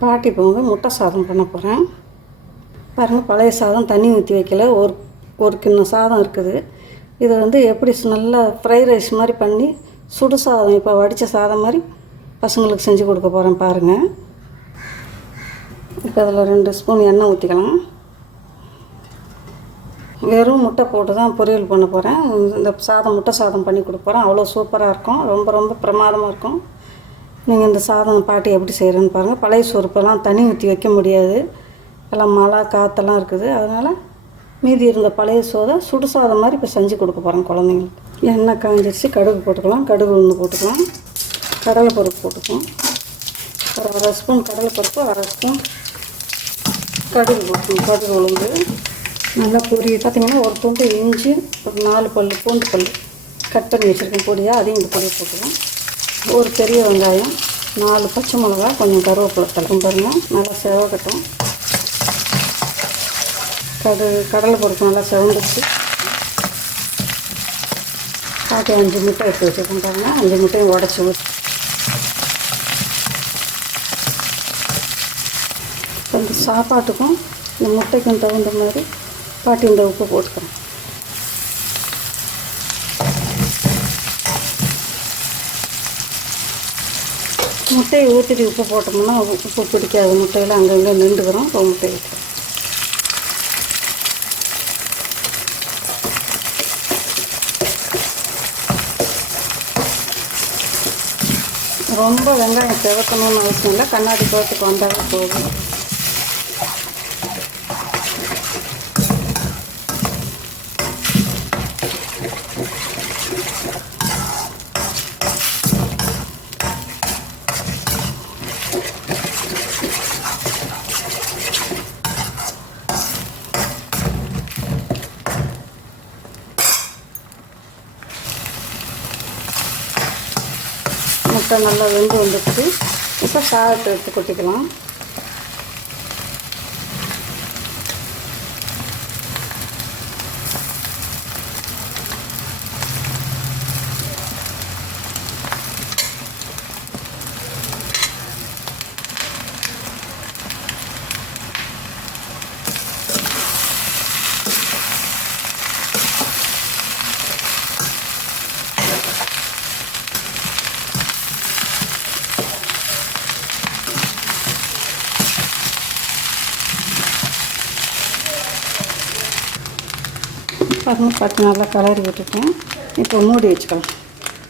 பாட்டி இப்போ வந்து முட்டை சாதம் பண்ண போகிறேன் பாருங்கள் பழைய சாதம் தண்ணி ஊற்றி வைக்கல. ஒரு ஒரு கிண்ணம் சாதம் இருக்குது. இதை வந்து எப்படி நல்லா ஃப்ரை ரைஸ் மாதிரி பண்ணி சுடு சாதம் இப்போ வடித்த சாதம் மாதிரி பசங்களுக்கு செஞ்சு கொடுக்க போகிறேன் பாருங்கள் இப்போ அதில் ரெண்டு ஸ்பூன் எண்ணெய் ஊற்றிக்கலாம் வெறும் முட்டை போட்டு தான் பொரியல் பண்ண போகிறேன் இந்த சாதம் முட்டை சாதம் பண்ணி கொடுப்போறேன் அவ்வளோ சூப்பராக இருக்கும். ரொம்ப ரொம்ப பிரமாதமாக இருக்கும். நீங்கள் இந்த சாதம் பாட்டி எப்படி செய்கிறேன்னு பாருங்கள் பழைய சொருப்பெல்லாம் தண்ணி ஊற்றி வைக்க முடியாது. எல்லாம் மழை காற்றெல்லாம் இருக்குது. அதனால் மீதி இருந்த பழைய சோதை சுடு சாதம் மாதிரி இப்போ செஞ்சு கொடுக்க போகிறேன் குழந்தைங்களுக்கு. எண்ணெய் காஞ்சிருச்சு. கடுகு போட்டுக்கலாம். கடுகு உளுந்து போட்டுக்கலாம். கடலை பருப்பு போட்டுக்கலாம். ஒரு அரை ஸ்பூன் கடலை பருப்பு அரை ஸ்பூன் கடுகு போட்டுக்கணும் கடுகு உளுந்து. நல்லா பொரிய பார்த்தீங்கன்னா ஒரு துண்டு இஞ்சி ஒரு நாலு பல் பூண்டு பல் கட் பண்ணி வச்சுருக்கேன். பொடியாக அதையும் இந்த பொடியை போட்டுக்கலாம். ஒரு பெரிய வெங்காயம் நாலு பச்சை மிளகா கொஞ்சம் கருவேப்பிலை தலை பாருங்கள் நல்லா செவக்கட்டும். கடு கடலை பொறுத்து நல்லா செவந்துச்சு பாட்டி அஞ்சு முட்டை எடுத்து வச்சுருக்கோம் பாருங்க. அஞ்சு முட்டையும் உடச்சி ஊற்றி இப்போ இந்த சாப்பாட்டுக்கும் இந்த முட்டைக்கும் தகுந்த மாதிரி பாட்டி இந்த உப்பு போட்டுக்கிறேன் முட்டையை ஊற்றிட்டு உப்பு போட்டோம்னா உப்பு பிடிக்காது. முட்டையில் அங்கங்கே நின்றுக்கிறோம் இப்போ முட்டையை ஊற்றுறோம் ரொம்ப வெங்காயம் செவக்கணும்னு அவசியம் இல்லை. கண்ணாடி பழத்துக்கு வந்தாலும் போதும். முட்டை நல்லா வெந்து வந்துடுச்சு. இப்போ சாதத்தை எடுத்து கொட்டிக்கலாம். பாருங்க பத்து நல்லா கலரி விட்டுட்டேன். இப்போ மூடி வச்சுக்கலாம்.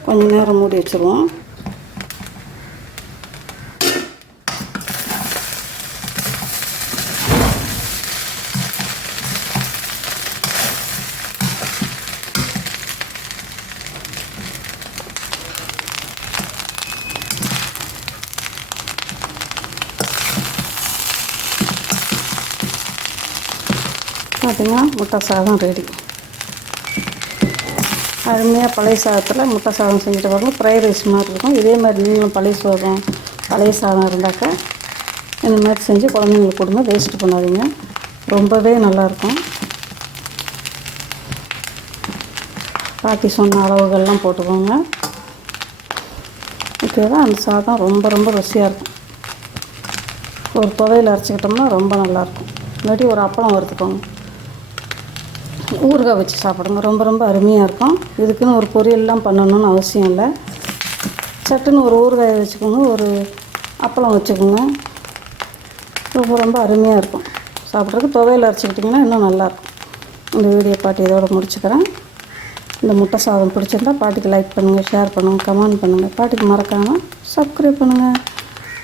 கொஞ்சம் நேரம் மூடி வச்சுருவோம். பார்த்தீங்கன்னா முட்டை சாதம் ரெடி அருமையாக பழைய சாதத்தில் முட்டை சாதம் செஞ்சுட்டு வரணும் ஃப்ரைட் ரைஸ் மாதிரி இருக்கும். இதே மாதிரி நீங்களும் பழைய சாதம் பழைய சாதம் இருந்தாக்கா இந்த மாதிரி செஞ்சு குழந்தைங்களுக்கு கொடுங்க. வேஸ்ட் பண்ணாதீங்க. ரொம்பவே நல்லாயிருக்கும் பாட்டி சொன்ன அளவுகள்லாம் போட்டுக்கோங்க. இப்போதான் அந்த சாதம் ரொம்ப ரொம்ப ருசியாக இருக்கும். ஒரு துவையில் அரைச்சிக்கிட்டோம்னா ரொம்ப நல்லாயிருக்கும் இல்லாட்டி ஒரு அப்பளம் வறுத்துக்கோங்க. ஊறுகாய் வச்சு சாப்பிடுங்க ரொம்ப ரொம்ப அருமையாக இருக்கும். இதுக்குன்னு ஒரு பொரியல்லாம் பண்ணணும்னு அவசியம் இல்லை. சட்டுன்னு ஒரு ஊறுகாய் வச்சுக்கோங்க. ஒரு அப்பளம் வச்சுக்கோங்க. ரொம்ப ரொம்ப அருமையாக இருக்கும். சாப்பிட்றதுக்கு துவையில் அரைச்சிக்கிட்டிங்கன்னா இன்னும் நல்லாயிருக்கும் இந்த வீடியோ பாட்டி இதோடு முடிச்சுக்கிறேன். இந்த முட்டை சாதம் பிடிச்சிருந்தா பாட்டிக்கு லைக் பண்ணுங்கள் ஷேர் பண்ணுங்கள் கமெண்ட் பண்ணுங்கள் பாட்டிக்கு மறக்காமல் சப்ஸ்கிரைப் பண்ணுங்கள்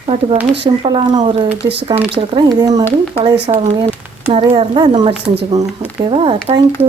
பாட்டி பாருங்கள் சிம்பிளான ஒரு டிஷ் காமிச்சிருக்கிறேன். இதே மாதிரி பழைய சாதம் வேணும் நிறையா இருந்தால் இந்த மாதிரி செஞ்சுக்கோங்க. ஓகேவா தேங்க்யூ